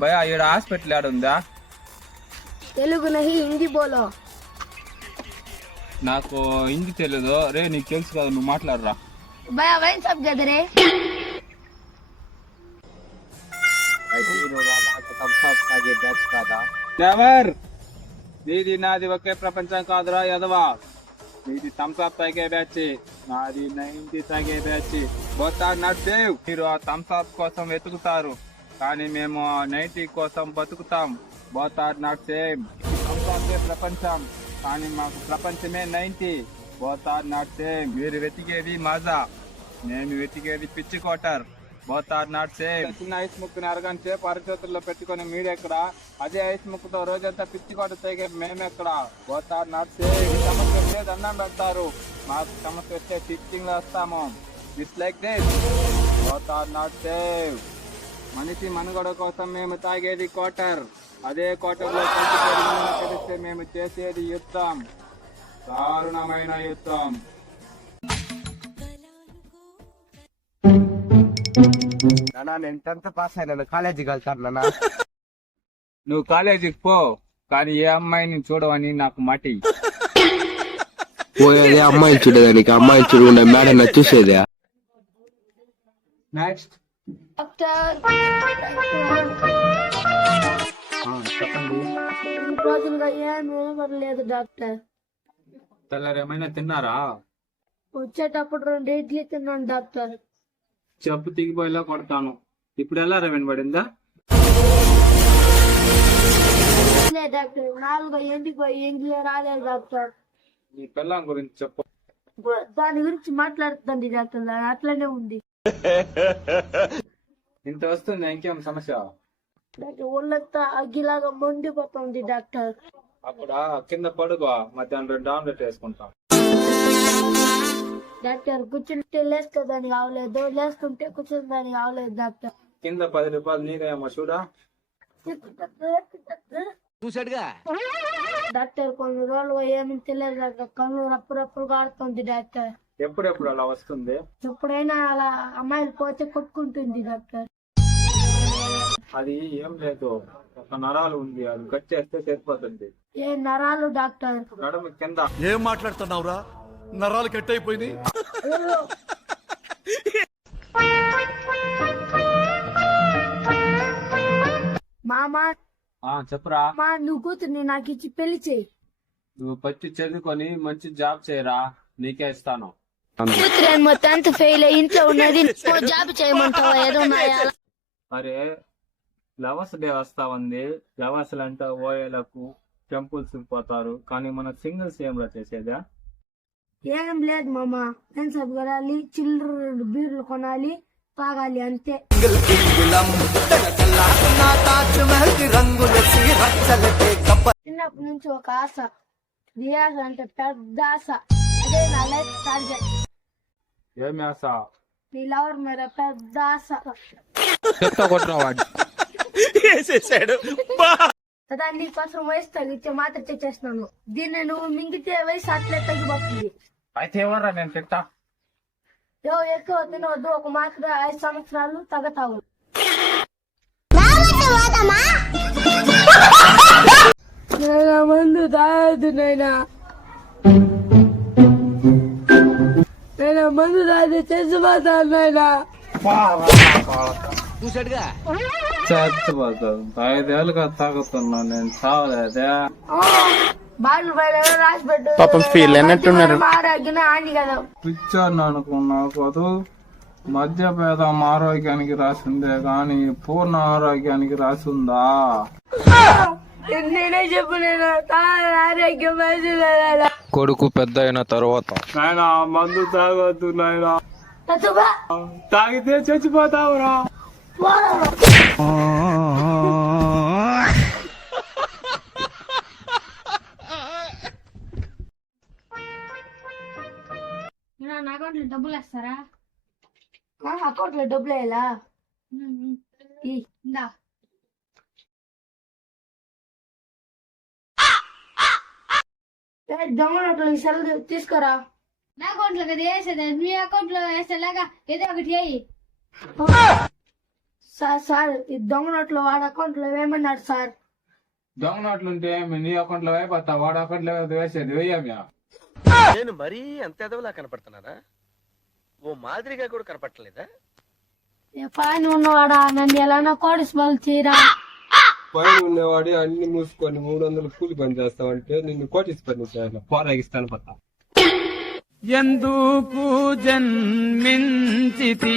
భయ ఈడ హాస్పిటల్ ఆడ ఉందా? తెలుగు నహి హిందీ బోలో. నాకు హిందీ తెలియదు రే నీకు తెలుసు కదా నువ్వు మాట్లాడరా. భయ వైన్ సబ్ గదరే నెవర్ నీది నాది ఒకే ప్రపంచం కాదురా యదవా? నీది థమ్స్అప్ తాగే బ్యాచ్. నాది నైన్టీ తాగే బ్యాచ్. బోతా నాట్ సేవ్ మీరు ఆ థమ్స్అప్ కోసం వెతుకుతారు. కానీ మేము నైన్టీ కోసం బతుకుతాం. బోతార్ నాట్ సేమ్ థమ్స్అప్ ప్రపంచం. కానీ మాకు ప్రపంచమే నైన్టీ. బోతార్ నాట్ సేమ్ మీరు వెతికేది మజా. మేము వెతికేది పిచ్చి quarter both are not same. చిన్న ఐస్ ముక్కుని అరగంట పరిచోతుల్లో పెట్టుకుని పెట్టుకొని మీరెక్కడ అదే ఐస్ ముక్కుతో రోజంతా పిచ్చి కోట తెగే మేమెక్కడ బోత్ ఆర్ నాట్ సేమ్. సమస్య వస్తే దండం పెడతారు. మాకు సమస్య వస్తే టీచింగ్లో వస్తాము it's like this both are not save మనిషి మనుగడ కోసం మేము తాగేది క్వార్టర్. అదే క్వార్టర్లో తెలిస్తే మేము చేసేది యుద్ధం. దారుణమైన యుద్ధం. నానా నేను టెన్త్ పాస్ అయినాను. కాలేజీకి వెళ్తాను నాన్న నువ్వు కాలేజీకి పో కానీ ఏ అమ్మాయిని చూడవని నాకు మటి. పోయేదే అమ్మాయిని చూడేదానికి అమ్మాయిని చూడకుండా మేడం చూసేదే? నెక్స్ట్ రోజులుగా ఏం వినపడలేదు డాక్టర్. తెల్లారు ఏమైనా తిన్నారా? వచ్చేటప్పుడు రెండు ఇడ్లీ తిన్నాను డాక్టర్. చెప్పు తిగిపోయేలా కొడతాను. ఇప్పుడు ఎలా వినబడిందా లే డాక్టర్ నాలుగు ఎండికి పోయి ఎంగిలే రాలేదు డాక్టర్. నీ పిల్లం గురించి చెప్పు. దాని గురించి మాట్లాడుతుంది డాక్టర్ అట్లనే ఉంది. ఇంత వస్తుంది ఇంకేం సమస్య? డాక్టర్ ఒళ్ళంతా అగ్గిలాగా మండిపోతుంది డాక్టర్. అప్పుడు కింద పడుకో మధ్యాహ్నం రెండు ఆమ్లెట్ వేసుకుంటాం. డాక్టర్ కూర్చుంటే లేస్తుందని కావలేదు లేస్తుంటే కూర్చుందని కావలేదు డాక్టర్. కింద పది రూపాయలు నీకేమో చూడా? చూసాడుగా డాక్టర్ కొన్ని రోజులు ఏమీ తెలియదు డాక్టర్. కన్ను రప్పురప్పుడు కాడుతుంది డాక్టర్. ఎప్పుడెప్పుడు అలా వస్తుంది? ఎప్పుడైనా అలా అమ్మాయిలు పోతే కొట్టుకుంటుంది డాక్టర్. అది ఏం లేదు. ఒక నరాలు ఉంది అది కట్ చేస్తే సరిపోతుంది. ఏ నరాలు డాక్టర్? నడుము కింద. ఏం మాట్లాడుతున్నావురా? నరాలు కట్ అయిపోయింది మామ ఆ చెప్పురా. మా నువ్వు కూతుర్ని నాకు ఇచ్చి పెళ్ళి చేయి. నువ్వు పచ్చి చదువుకొని మంచి జాబ్ చేయరా? నీకే ఇస్తాను. కూతురేమో టెన్త్ ఫెయిల్ అయ్యి ఇంట్లో ఉన్నది. జాబ్ చేయమంటావా? ఏదో అరే లవర్స్ డే వస్తా ఉంది లవర్స్ అంటే ఓఏలకు టెంపుల్స్ పోతారు. కానీ మన సింగిల్స్ ఏం రా చేసేదా? ఏం లేదు మామ. ఫ్రెండ్స్ కొనాలి చిల్లర బీర్లు కొనాలి తాగాలి అంతే. చిన్నప్పటి నుంచి ఒక ఆశ. రియాజ్ అంటే పెద్ద ఆశ. అదే నా లైఫ్ టార్గెట్ ఏమి ఆశ? నీ లవర్ మీద పెద్ద ఆశ. చెప్తా కొట్టిన వాడు కదా నీకోసం వయసు తగ్గితే మాత్రం తెచ్చేస్తున్నాను దీన్ని నువ్వు మింగితే వయసు అట్లే తగ్గిపోతుంది. అయితే ఎవర్రా నేను తిట్టా యో ఎక్కువ తినవద్దు ఒక మాత్రం ఐదు సంవత్సరాలు తగ్గతావు. నైనా మందు తాగద్దు నైనా నైనా మందు తాగితే చచ్చిపోతాను నైనా చూసాడుగా చచ్చిపోతాను ఐదేళ్ళుగా తాగుతున్నా నేను చావలేదే. పాపం feel అయినట్టున్నారు. పిచ్చాను అనుకున్నా కాదు మద్యపేదం ఆరోగ్యానికి రాసిందే కానీ పూర్ణ ఆరోగ్యానికి రాసిందా? నేనే చెప్పు నేను తాగని ఆరోగ్యం కొడుకు పెద్ద అయిన తర్వాత. నాయన మందు తాగొద్దు నాయన. తాగితే చచ్చిపోతావురా. నా అకౌంట్లో డబ్బులు వేస్తారా? అకౌంట్లో డబ్బులు వేయాలా? ఇందా. దొంగ ఈ సెల్ తీసుకురా. నా అకౌంట్లో కదా వేసేది మీ అకౌంట్లో వేసేలాగా ఏదో ఒకటి వేయి సార్ సార్ ఈ దొంగ నోట్లో వాడి అకౌంట్లో వేయమన్నాడు సార్? దొంగ నోట్లు ఉంటే ఏమి నీ అకౌంట్లో అయిపోతా వాడు అకౌంట్లో వేసేది వేయమ్యా. నేను మరీ అంత ఎదవలా కనపడుతున్నానా? ఓ మాదిరిగా కూడా కనపడలేదా ఏ పని ఉన్నవాడా? నన్ను ఎలానో కోడిస్మాల్ చేయరా పైన ఉన్నవాడు అన్ని మూసుకొని మూడు వందలు కూలి పని చేస్తావంటే నిన్ను కోటిస్ పని చేయాలి. పోరాగిస్తాను పత్తా ఎందుకు జన్మించితి?